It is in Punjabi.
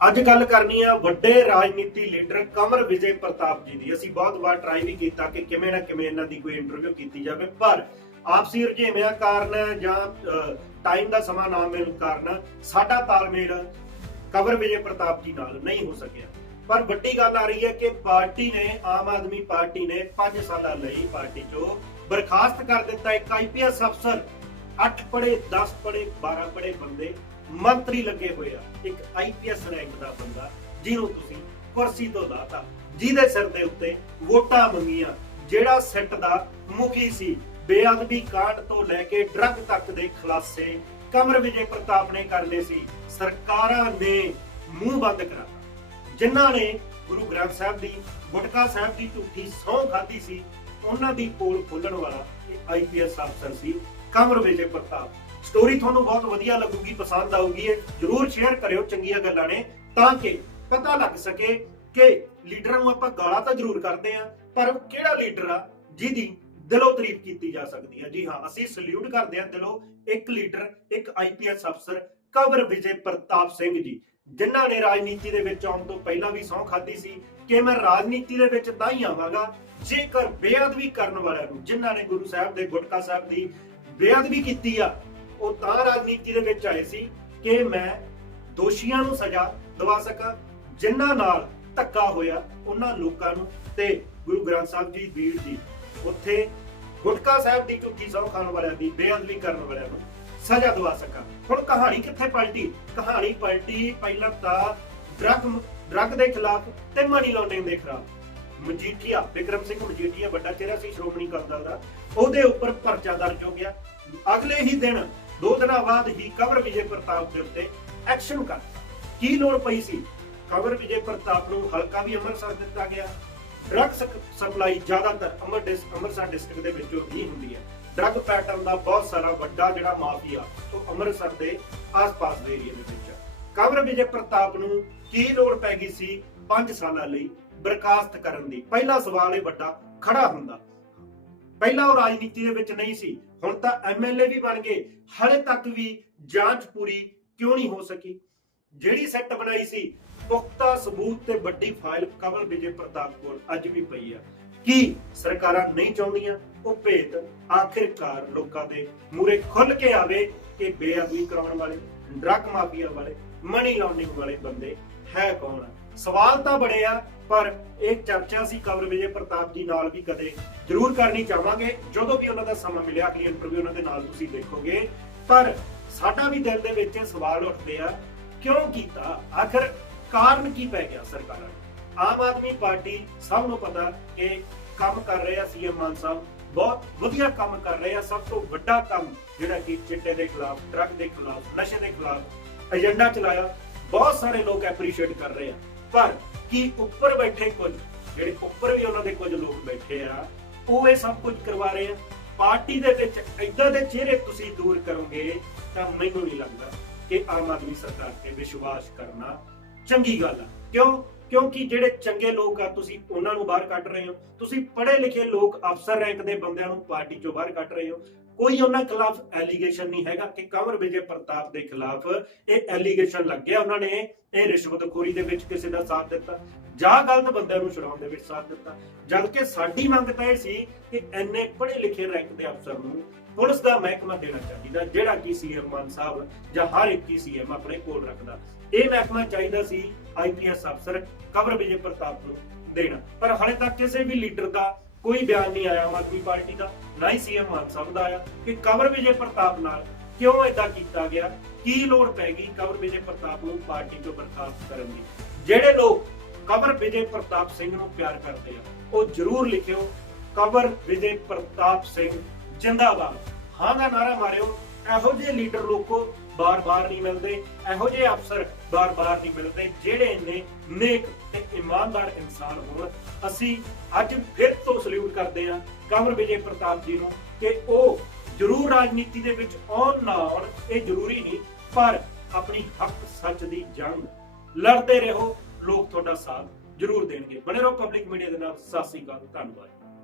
ਅੱਜ ਗੱਲ ਕਰਨੀ ਆ ਵੱਡੇ ਰਾਜਨੀਤੀ ਲੀਡਰ ਕਮਰ ਵਿਜੇ ਪ੍ਰਤਾਪ ਜੀ ਦੀ। ਅਸੀਂ ਬਹੁਤ ਵਾਰ ਟਰਾਈ ਵੀ ਕੀਤਾ ਕਿ ਕਿਵੇਂ ਨਾ ਕਿਵੇਂ ਇਹਨਾਂ ਦੀ ਕੋਈ ਇੰਟਰਵਿਊ ਕੀਤੀ ਜਾਵੇ, ਪਰ ਆਪਸੀ ਰੁਝੇਵਿਆਂ ਕਾਰਨ ਜਾਂ ਟਾਈਮ ਦਾ ਸਮਾਂ ਨਾ ਮਿਲਣ ਕਾਰਨ ਸਾਡਾ ਤਾਲਮੇਲ ਕਮਰ ਵਿਜੇ ਪ੍ਰਤਾਪ ਜੀ ਨਾਲ ਨਹੀਂ ਹੋ ਸਕਿਆ। ਪਰ ਵੱਡੀ ਗੱਲ ਆ ਰਹੀ ਹੈ ਕਿ ਪਾਰਟੀ ਨੇ, ਆਮ ਆਦਮੀ ਪਾਰਟੀ ਨੇ 5 ਸਾਲਾਂ ਲਈ ਪਾਰਟੀ ਚੋਂ ਬਰਖਾਸਤ ਕਰ ਦਿੱਤਾ। ਇੱਕ ਆਈਪੀਐਸ ਅਫਸਰ 8 ਪੜੇ 10 ਪੜੇ 12 ਪੜੇ ਬੰਦੇ ਮੰਤਰੀ ਲੱਗੇ ਹੋਏ ਆ। ਇੱਕ ਆਈਪੀਐਸ ਰੈਂਕ ਦਾ ਬੰਦਾ, ਜਿਹਨੂੰ ਤੁਸੀਂ ਕੁਰਸੀ ਤੋਂ ਲਾਤਾ। ਜਿਹਦੇ ਸਿਰ ਦੇ ਉੱਤੇ ਵੋਟਾਂ ਮੰਗੀਆਂ। ਜਿਹੜਾ ਸੈੱਟ ਦਾ ਮੁਖੀ ਸੀ, ਬੇਅਦਬੀ ਕਾਂਡ ਤੋਂ ਲੈ ਕੇ ਡਰੱਗ ਤੱਕ ਦੇ ਖੁਲਾਸੇ, ਕਮਰ ਵਿਜੇ ਪ੍ਰਤਾਪ ਨੇ ਕਰ ਲਏ ਸੀ। ਸਰਕਾਰਾਂ ਨੇ ਮੂੰਹ ਬੰਦ ਕਰਾਤਾ। ਜਿਨ੍ਹਾਂ ਨੇ ਗੁਰੂ ਗ੍ਰੰਥ ਸਾਹਿਬ ਦੀ, ਗੁਟਕਾ ਸਾਹਿਬ ਦੀ ਝੂਠੀ ਸਹੁੰ ਖਾਧੀ ਸੀ, ਉਹਨਾਂ ਦੀ ਪੋਲ ਖੋਲਣ ਵਾਲਾ ਇਹ ਆਈਪੀਐਸ ਅਫਸਰ ਸੀ। ਕਮਰ ਵਿਜੇ ਪ੍ਰਤਾਪ ਸਟੋਰੀ ਤੁਹਾਨੂੰ ਬਹੁਤ ਵਧੀਆ ਲੱਗੂਗੀ, ਪਸੰਦ ਆਊਗੀ ਜਰੂਰ ਸ਼ੇਅਰ ਕਰਿਓ ਚੰਗੀਆਂ ਗੱਲਾਂ ਨੇ, ਤਾਂ ਕਿ ਪਤਾ ਲੱਗ ਸਕੇ ਕਿ ਲੀਡਰਾਂ ਨੂੰ ਆਪਾਂ ਗਾਲਾਂ ਤਾਂ ਜ਼ਰੂਰ ਕਰਦੇ ਆ ਪਰ ਕਿਹੜਾ ਲੀਡਰ ਆ ਜਿਹਦੀ ਦਿਲੋਂ ਤਾਰੀਫ ਕੀਤੀ ਜਾ ਸਕਦੀ ਹੈ? ਜੀ ਹਾਂ, ਅਸੀਂ ਸਲੂਟ ਕਰਦੇ ਆ ਦਿਲੋਂ ਇੱਕ ਲੀਡਰ ਇੱਕ ਆਈਪੀਐਸ ਅਫਸਰ ਕਵਰ ਵਿਜੇ ਪ੍ਰਤਾਪ ਸਿੰਘ ਜੀ, ਜਿਨ੍ਹਾਂ ਨੇ ਰਾਜਨੀਤੀ ਦੇ ਵਿੱਚ ਆਉਣ ਤੋਂ ਪਹਿਲਾਂ ਵੀ ਸਹੁੰ ਖਾਧੀ ਸੀ। ਕਿ ਮੈਂ ਰਾਜਨੀਤੀ ਦੇ ਵਿੱਚ ਤਾਂ ਹੀ ਆਵਾਂਗਾ, ਜੇਕਰ ਬੇਅਦਬੀ ਕਰਨ ਵਾਲਿਆਂ ਨੂੰ, ਜਿਨ੍ਹਾਂ ਨੇ ਗੁਰੂ ਸਾਹਿਬ ਦੇ ਗੁਟਕਾ ਸਾਹਿਬ ਦੀ ਬੇਅਦਬੀ ਕੀਤੀ ਆ, ਉਹ ਤਾਂ ਰਾਜਨੀਤੀ ਦੇ ਵਿੱਚ ਆਏ ਸੀ ਕਿ ਮੈਂ ਦੋਸ਼ੀਆਂ ਨੂੰ ਸਜ਼ਾ ਦਵਾ ਸਕਾਂ, ਜਿਨ੍ਹਾਂ ਨਾਲ ਧੱਕਾ ਹੋਇਆ ਉਹਨਾਂ ਲੋਕਾਂ ਨੂੰ ਤੇ ਗੁਰੂ ਗ੍ਰੰਥ ਸਾਹਿਬ ਜੀ, ਵੀਰ ਜੀ, ਉੱਥੇ ਗੁਟਕਾ ਸਾਹਿਬ ਦੀ ਝੂਠੀ ਸਹੁੰ ਖਾਣ ਵਾਲਿਆਂ ਦੀ ਬੇਅਦਬੀ ਕਰਨ ਵਾਲਿਆਂ ਨੂੰ ਸਜ਼ਾ ਦਵਾ ਸਕਾਂ। ਹੁਣ ਕਹਾਣੀ ਕਿੱਥੇ ਪਲਟੀ? ਕਹਾਣੀ ਪਲਟੀ ਪਹਿਲਾਂ ਤਾਂ ਡਰੱਗ ਡਰੱਗ ਦੇ ਖਿਲਾਫ ਤੇ ਮਨੀ ਲਾਉਂਡਰਿੰਗ ਦੇ ਖਿਲਾਫ। ਮਜੀਠੀਆ, ਵਿਕਰਮ ਸਿੰਘ ਮਜੀਠੀਆ ਵੱਡਾ ਚਿਹਰਾ ਸੀ ਸ਼੍ਰੋਮਣੀ ਅਕਾਲੀ ਦਾ। ਉਹਦੇ ਉੱਪਰ ਪਰਚਾ ਦਰਜ ਹੋ ਗਿਆ। ਅਗਲੇ ਹੀ ਦਿਨ, ਦੋ ਦਿਨਾਂ ਬਾਅਦ ਹੀ ਕਵਰ ਵਿਜੇ ਪ੍ਰਤਾਪ ਦੇ ਉੱਤੇ ਐਕਸ਼ਨ ਕਰ। ਕੀ ਲੋੜ ਪਈ ਸੀ? ਕਵਰ ਵਿਜੇ ਪ੍ਰਤਾਪ ਨੂੰ ਹਲਕਾ ਵੀ ਅੰਮ੍ਰਿਤਸਰ ਦਿੱਤਾ ਗਿਆ। ਡਰੱਗ ਸਪਲਾਈ ਜ਼ਿਆਦਾਤਰ ਅੰਮ੍ਰਿਤਸਰ ਡਿਸਟ੍ਰਿਕਟ ਦੇ ਵਿੱਚੋਂ ਹੀ ਹੁੰਦੀ ਹੈ। ਡਰੱਗ ਪੈਟਰਨ ਦਾ ਬਹੁਤ ਸਾਰਾ ਵੱਡਾ ਜਿਹੜਾ ਮਾਫੀਆ ਉਹ ਅੰਮ੍ਰਿਤਸਰ ਦੇ ਆਸ-ਪਾਸ ਦੇ ਏਰੀਆ ਦੇ ਵਿੱਚ ਕਵਰ ਵਿਜੇ ਪ੍ਰਤਾਪ ਨੂੰ ਕੀ ਲੋੜ ਪੈ ਗਈ ਸੀ 5 ਸਾਲਾਂ ਲਈ ਬਰਖਾਸਤ ਕਰਨ ਦੀ? ਪਹਿਲਾ ਸਵਾਲ ਇਹ ਵੱਡਾ ਖੜਾ ਹੁੰਦਾ। ਪਹਿਲਾਂ ਉਹ ਰਾਜਨੀਤੀ ਦੇ ਵਿੱਚ ਨਹੀਂ ਸੀ। ਹੁਣ ਤਾਂ ਐਮਐਲਏ ਵੀ ਬਣ ਗਏ। ਹਲੇ ਤੱਕ ਵੀ ਜਾਂਚ ਪੂਰੀ ਕਿਉਂ ਨਹੀਂ ਹੋ ਸਕੀ? ਜਿਹੜੀ ਸੈੱਟ ਬਣਾਈ ਸੀ, ਪੁਖਤਾ ਸਬੂਤ ਤੇ ਵੱਡੀ ਫਾਈਲ ਕਮਲ ਵਿਜੇ ਪ੍ਰਤਾਪ ਕੋਲ ਅੱਜ ਵੀ ਪਈ ਆ। ਕੀ ਸਰਕਾਰਾਂ ਨਹੀਂ ਚਾਹੁੰਦੀਆਂ? ਉਹ ਭੇਤ ਆਖਿਰਕਾਰ ਲੋਕਾਂ ਦੇ ਮੂਰੇ ਖੁੱਲ ਕੇ ਆਵੇ ਕਿ ਬੇਅਦਬੀ ਕਰਾਉਣ ਵਾਲੇ, ਡਰੱਗ ਮਾਫੀਆ ਵਾਲੇ ਮਨੀ ਲਾਉਂਡਰਿੰਗ ਵਾਲੇ ਬੰਦੇ ਹੈ ਕੌਣ? ਸਵਾਲ ਤਾਂ ਬੜੇ ਆ, ਪਰ ਇਹ ਚਰਚਾ ਸੀ ਕਵਰ ਵਿਜੇ ਪ੍ਰਤਾਪ ਜੀ ਨਾਲ ਵੀ ਕਦੇ ਜ਼ਰੂਰ ਕਰਨੀ ਚਾਹਾਂਗੇ। ਜਦੋਂ ਵੀ ਉਹਨਾਂ ਦਾ ਸਮਾਂ ਮਿਲਿਆ, ਅਗਲੀ ਇੰਟਰਵਿਊ ਉਹਨਾਂ ਦੇ ਨਾਲ ਤੁਸੀਂ ਦੇਖੋਗੇ। ਪਰ ਸਾਡਾ ਵੀ ਦਿਲ ਦੇ ਵਿੱਚ ਸਵਾਲ ਉੱਠਦੇ ਆ, ਕਿਉਂ ਕੀਤਾ? ਆਖਰ ਕਾਰਨ ਕੀ ਪੈ ਗਿਆ ਸਰਕਾਰਾਂ ਆਮ ਆਦਮੀ ਪਾਰਟੀ ਸਭ ਨੂੰ ਪਤਾ ਕਿ ਕੰਮ ਕਰ ਰਹੇ ਆ ਸੀਐਮ ਮਾਨ ਸਾਹਿਬ। ਬਹੁਤ ਵਧੀਆ ਕੰਮ ਕਰ ਰਹੇ ਆ। ਸਭ ਤੋਂ ਵੱਡਾ ਕੰਮ ਜਿਹੜਾ ਕਿ ਚਿੱਟੇ ਦੇ ਖਿਲਾਫ, ਡਰੱਗ ਦੇ ਖਿਲਾਫ, ਨਸ਼ੇ ਦੇ ਖਿਲਾਫ ਏਜੰਡਾ ਚਲਾਇਆ। ਬਹੁਤ ਸਾਰੇ ਲੋਕ ਐਪਰੀਸ਼ੀਏਟ ਕਰ ਰਹੇ ਆ। ਪਰ ਕੀ ਉੱਪਰ ਬੈਠੇ ਕੁਝ, ਜਿਹੜੇ ਉੱਪਰ ਵੀ ਉਹਨਾਂ ਦੇ ਕੁਝ ਲੋਕ ਬੈਠੇ ਆ, ਉਹ ਇਹ ਸਭ ਕੁਝ ਕਰਵਾ ਰਹੇ ਆ। ਪਾਰਟੀ ਦੇ ਵਿੱਚ ਇਦਾਂ ਦੇ ਚਿਹਰੇ ਤੁਸੀਂ ਦੂਰ ਕਰੋਗੇ ਤਾਂ ਮੈਨੂੰ ਨਹੀਂ ਲੱਗਦਾ ਕਿ ਆਮ ਆਦਮੀ ਸਰਕਾਰ ਤੇ ਵਿਸ਼ਵਾਸ ਕਰਨਾ ਚੰਗੀ ਗੱਲ ਆ। ਕਿਉਂ? ਕਿਉਂਕਿ ਜਿਹੜੇ ਚੰਗੇ ਲੋਕ ਆ, ਤੁਸੀਂ ਉਹਨਾਂ ਨੂੰ ਬਾਹਰ ਕੱਢ ਰਹੇ ਹੋ। ਤੁਸੀਂ ਪੜ੍ਹੇ ਲਿਖੇ ਲੋਕ ਅਫਸਰ ਰੈਂਕ ਦੇ ਬੰਦਿਆਂ ਨੂੰ ਪਾਰਟੀ ਚੋਂ ਬਾਹਰ ਕੱਢ ਰਹੇ ਹੋ। ਕੋਈ ਉਹਨਾਂ ਖਿਲਾਫ ਐਲੀਗੇਸ਼ਨ ਨਹੀਂ ਹੈਗਾ ਕਿ ਕੰਵਰ ਵਿਜੇ ਪ੍ਰਤਾਪ ਦੇ ਖਿਲਾਫ ਇਹ ਐਲੀਗੇਸ਼ਨ ਲੱਗਿਆ ਉਹਨਾਂ ਨੇ। ਇਹ ਰਿਸ਼ਵਤਖੋਰੀ ਦੇ ਵਿੱਚ ਕਿਸੇ ਦਾ ਸਾਥ ਦਿੱਤਾ। ਜਾਂ ਗਲਤ ਬੰਦਿਆਂ ਨੂੰ ਛੁਡਾਉਣ ਦੇ ਵਿੱਚ ਸਾਥ ਦਿੱਤਾ। ਜਦਕਿ ਸਾਡੀ ਮੰਗ ਤਾਂ ਇਹ ਸੀ ਕਿ ਐਨੇ ਪੜ੍ਹੇ ਲਿਖੇ ਰੈਂਕ ਦੇ ਅਫਸਰ ਨੂੰ ਪੁਲਿਸ ਦਾ ਮਹਿਕਮਾ ਦੇਣਾ ਚਾਹੀਦਾ, ਜਿਹੜਾ ਕਿ ਸੀਐਮ ਮਾਨ ਸਾਹਿਬ ਜਾਂ ਹਰ ਇੱਕ ਹੀ ਸੀਐਮ ਆਪਣੇ ਕੋਲ ਰੱਖਦਾ। ਇਹ ਮਹਿਕਮਾ ਚਾਹੀਦਾ ਸੀ ਆਈਪੀਐਸ ਅਫਸਰ ਕਵਰ ਵਿਜੇ ਪ੍ਰਤਾਪ ਨੂੰ ਦੇਣਾ। ਪਰ ਹਾਲੇ ਤੱਕ ਕਿਸੇ ਵੀ ਲੀਡਰ ਦਾ ਕੋਈ ਬਿਆਨ ਨਹੀਂ ਆਇਆ, ਆਮ ਆਦਮੀ ਪਾਰਟੀ ਦਾ, ਨਾ ਹੀ ਸੀਐਮ ਮਾਨ ਸਾਹਿਬ ਦਾ ਆਇਆ ਕਿ ਕਵਰ ਵਿਜੇ ਪ੍ਰਤਾਪ ਨਾਲ ਕਿਉਂ ਇਦਾਂ ਕੀਤਾ ਗਿਆ, ਕੀ ਲੋੜ ਪੈ ਗਈ ਕਵਰ ਵਿਜੇ ਪ੍ਰਤਾਪ ਨੂੰ ਪਾਰਟੀ ਤੋਂ ਬਰਖਾਸਤ ਕਰਨ ਦੀ। ਜਿਹੜੇ ਲੋਕ ਕਵਰ ਵਿਜੇ ਪ੍ਰਤਾਪ ਸਿੰਘ ਨੂੰ ਪਿਆਰ ਕਰਦੇ ਆ, ਉਹ ਜਰੂਰ ਲਿਖਿਓ ਕਵਰ ਵਿਜੇ ਪ੍ਰਤਾਪ ਸਿੰਘ ਜਿੰਦਾਬਾਦ। ਹਾਂ ਦਾ ਨਾਰਾ ਮਾਰਿਓ, ਇਹੋ ਜਿਹੇ ਲੀਡਰ ਲੋਕੋ ਬਾਰ-ਬਾਰ ਨਹੀਂ ਮਿਲਦੇ, ਇਹੋ ਜਿਹੇ ਅਫਸਰ ਬਾਰ-ਬਾਰ ਨਹੀਂ ਮਿਲਦੇ, ਜਿਹੜੇ ਇੰਨੇ ਨੇਕ ਤੇ ਇਮਾਨਦਾਰ ਇਨਸਾਨ ਹੋਣ। ਅਸੀਂ ਅੱਜ ਫਿਰ ਤੋਂ ਸਲੂਟ ਕਰਦੇ ਹਾਂ ਕਮਰ ਵਿਜੇ ਪ੍ਰਤਾਪ ਜੀ ਨੂੰ ਕਿ ਉਹ ਜ਼ਰੂਰ ਰਾਜਨੀਤੀ ਦੇ ਵਿੱਚ ਆਉਣ ਨਾ ਆਉਣ, ਇਹ ਜ਼ਰੂਰੀ ਨਹੀਂ, ਪਰ ਆਪਣੀ ਹੱਕ ਸੱਚ ਦੀ ਜੰਗ ਲੜਦੇ ਰਹੋ, ਲੋਕ ਤੁਹਾਡਾ ਸਾਥ ਜ਼ਰੂਰ ਦੇਣਗੇ। ਬਣੇ ਰਹੋ ਪਬਲਿਕ ਮੀਡੀਆ ਦੇ ਨਾਲ, ਸਤਿ ਸ੍ਰੀ ਅਕਾਲ, ਧੰਨਵਾਦ।